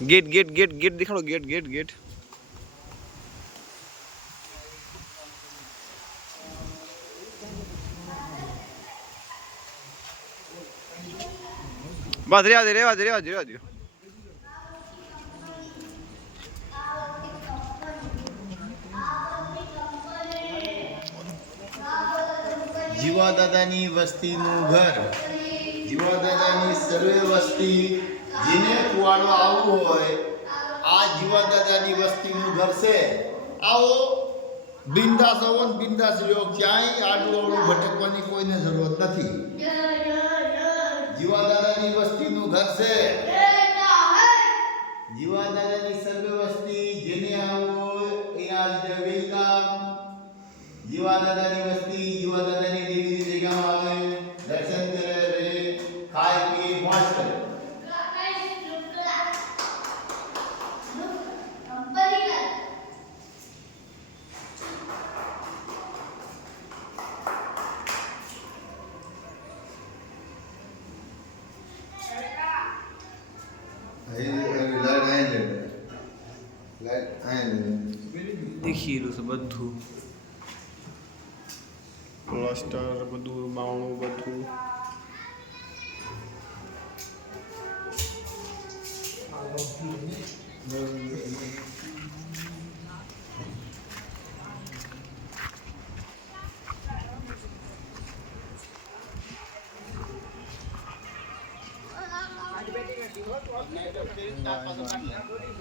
Gate gate gate gate दिखाओ gate gate gate बस रेवा दे જીવા દાદાની વસ્તીનું ઘર. જીવા દાદાની સર્વે વસ્તી જેને કુવાડો આવવું હોય આ જીવા દાદાની વસ્તીનું ઘર છે. આવો બિંદાસ આવો ને બિંદાસ રહ્યો, ક્યાંય આડું ભટકવાની કોઈને જરૂરત નથી. જીવા દાદાની વસ્તીનું ઘર છે. જીવા દાદાની સર્વે વસ્તી જેને આવવું હોય એ આજે વેલકમ. જીવા દાદાની વસ્તી જીવા દાદાની દેવીની જગ્યામાં આવે, દર્શન કરે, રહે, ખાય પીએ, મોજ કરે. देखिए બધું પ્લાસ્ટર બધું બાવણું બધું